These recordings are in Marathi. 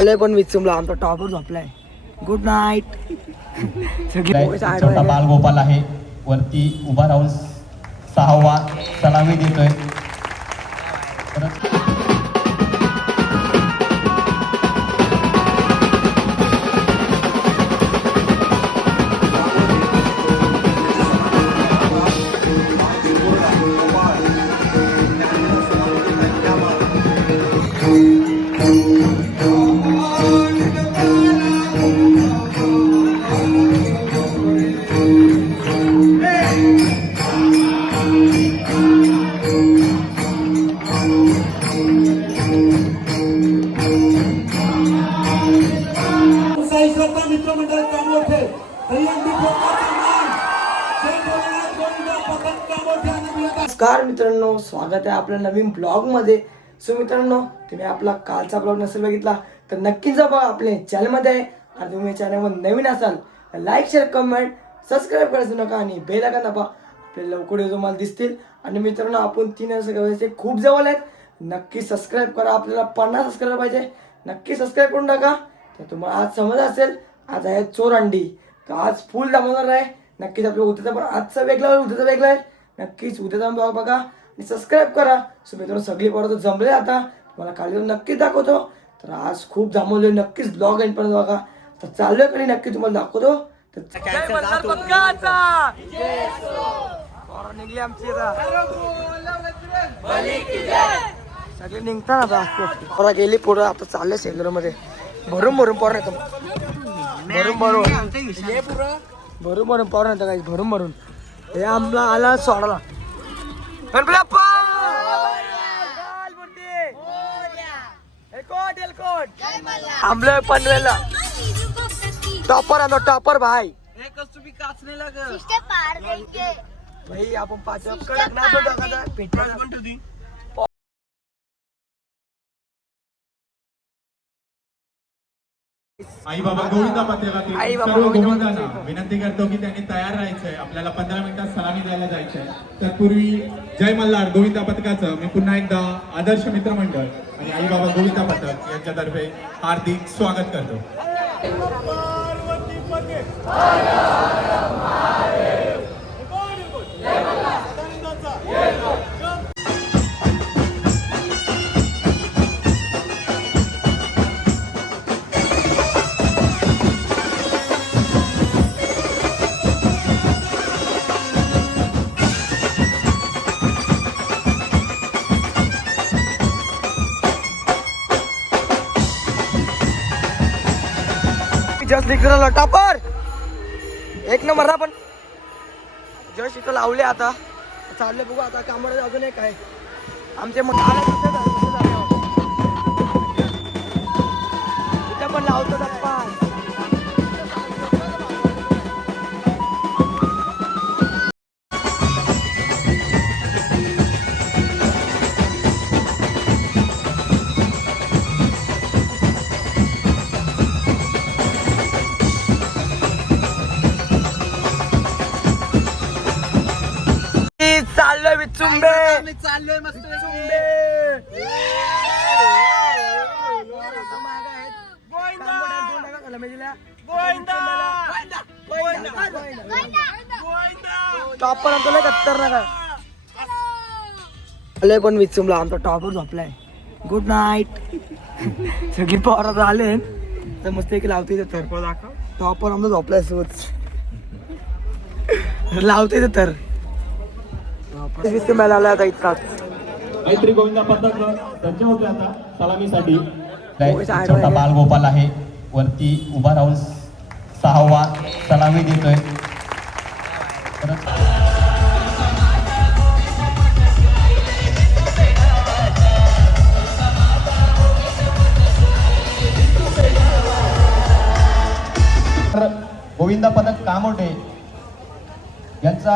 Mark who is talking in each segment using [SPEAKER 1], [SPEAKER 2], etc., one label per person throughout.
[SPEAKER 1] आले पण विचुमला. आमचा टॉपर झोपलाय. गुड नाईट
[SPEAKER 2] छोटा
[SPEAKER 1] आहे.
[SPEAKER 2] बालगोपाल आहे. वरती उभा राहून सहावा सलामी देतोय.
[SPEAKER 1] नमस्कार मित्रांनो स्वागत आहे आपल्या नवीन ब्लॉगमध्ये सो मित्रांनो तुम्ही आपला कालचा ब्लॉग नसेल बघितला तर नक्कीच जा बघा आपल्या चॅनलमध्ये आहे आणि तुम्ही चॅनलवर नवीन असाल तर लाईक शेअर कमेंट सबस्क्राईब करायचं नका आणि बेल आयकॉन दाबा. आपले लवकर तुम्हाला दिसतील. आणि मित्रांनो आपण तीन सगळ्याचे खूप जवळ आहेत. नक्की सबस्क्राईब करा. आपल्याला पन्नास सबस्क्राईब पाहिजे. नक्की सबस्क्राईब करून टाका. तर तुम्हाला आज समज असेल आज आहे चोर अंडी तर आज फुल दामवणार आहे. नक्कीच आपल्या उद्याचा पण आजचा वेगळा आहे उद्याचा वेगळा आहे नक्कीच. उद्याचा ब्लॉग बघा आणि सबस्क्राईब करा. सो मित्रांनो सगळी पोरं तर जमले आता. तुम्हाला काळजी नक्कीच दाखवतो. तर आज खूप जमवले. नक्कीच ब्लॉग एंड पण बघा. तर चाललोय कधी नक्की तुम्हाला दाखवतो. तर निघली आमची. सगळे आता पोरा गेली पोरं आता चालले सेलरमध्ये भरून भरून पोरं येतो भरून भरून. भरून भरून पोरं येतं काही भरून भरून. हे आमला आला सोडाला. गणपती बाप्पा! आमलं पनवेलला. टॉपर आणतो टॉपर भाई. भाई आपण पाच कडक ना दाखवता पेटला
[SPEAKER 3] आई बाबा गोविंदा पातेला
[SPEAKER 1] आई बाबा
[SPEAKER 3] सर्व
[SPEAKER 1] गोविंदा
[SPEAKER 3] गोविंदांना. विनंती करतो की त्यांनी तयार राहायचंय आपल्याला पंधरा मिनिटात सलामी द्यायला जायचंय तत्पूर्वी जय मल्हार गोविंदा पथकाचं मी पुन्हा एकदा आदर्श मित्रमंडळ आणि आई बाबा गोविंदा पथक यांच्यातर्फे हार्दिक स्वागत करतो
[SPEAKER 1] जस निघाला टॉपर एक नंबर ना पण. जस इथं लावले आता. चालले बघू आता कामाला अजून एक आहे. आमचे मग इथं पण लावतो चाललोय मस्त टॉपर आमचा लय खतरनाक आले पण विचुमला आमचा टॉपर झोपलाय. गुड नाईट सगळी पोरं आले तर मस्त एक लावते तर. टॉपर आमचा झोपलाय सोच. लावते तर. विचुंबाला आला आता इतकाच
[SPEAKER 3] मैत्री गोविंदा पथक त्यांचे होते आता सलामीसाठी.
[SPEAKER 1] आडवं
[SPEAKER 2] छोटा. बालगोपाल आहे. वरती उभा राहून सहावा सलामी देतोय. परत तर गोविंदा पथक कामोठे. यांचा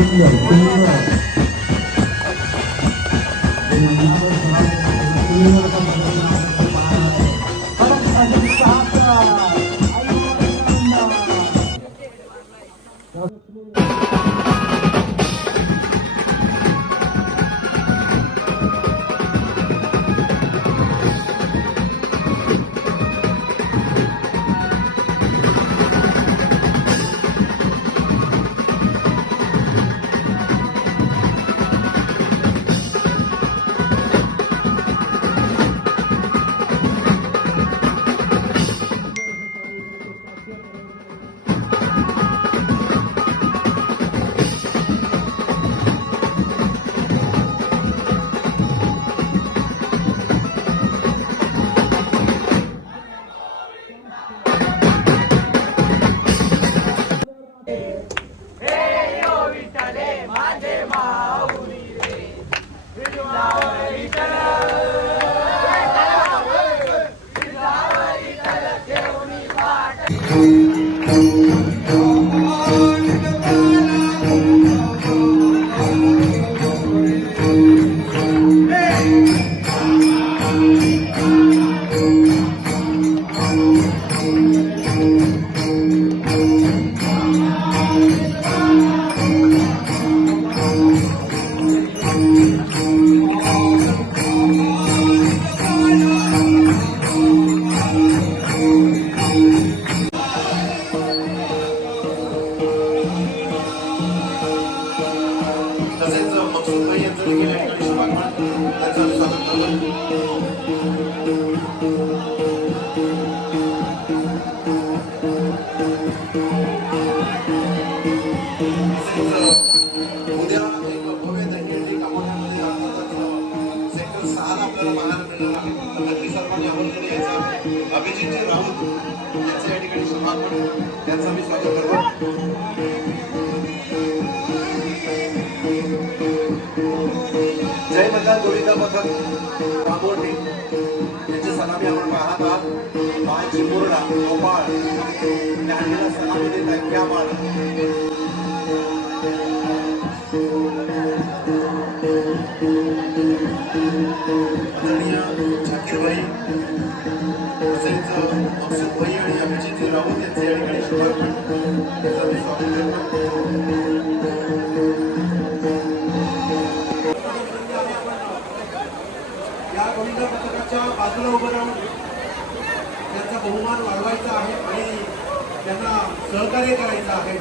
[SPEAKER 4] Thank you. जय गोविंदा पथक कामोठी यांची सलामी आपण पाहत आहात. बाय चिमुरडा गोपाळ त्या हल्लीला सलामी देत आहेत त्या बाळ. आदरणीय तसेच आणि अभिजित राऊत यांचे या ठिकाणी शुभागमन त्यांचं आम्ही स्वागत करतो.
[SPEAKER 5] या गोविंदा पथकाच्या बाजूला उभं राहून त्यांचा बहुमान वाढवायचा आहे आणि त्यांना सहकार्य करायचं आहे.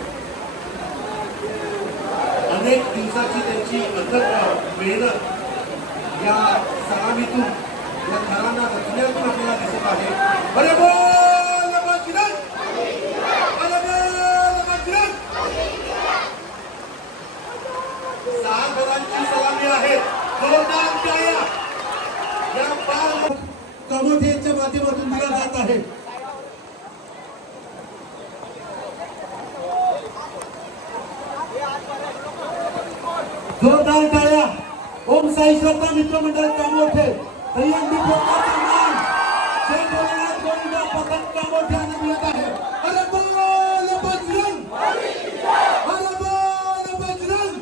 [SPEAKER 5] अनेक दिवसाची त्यांची अथक मेहनत या सलामीतून या थरांना रचण्यातून आपल्याला दिसत आहे. बरोबर बोल बजरंग! अरे बोल बजरंग! सहा घरांची सलामी आहे जोरदार टाळ्या या बाल कमोठेच्या माध्यमातून दिला जात आहे जोरदार टाळ्या ओम साई श्रद्धा मित्र मंडळ कामोठे. दहीहंडी फोडण्याचा मान जय भोलेनाथ गोविंदा पथक कामोठे यांना आहे. अरे बोल बजरंग अरे बोल बजरंग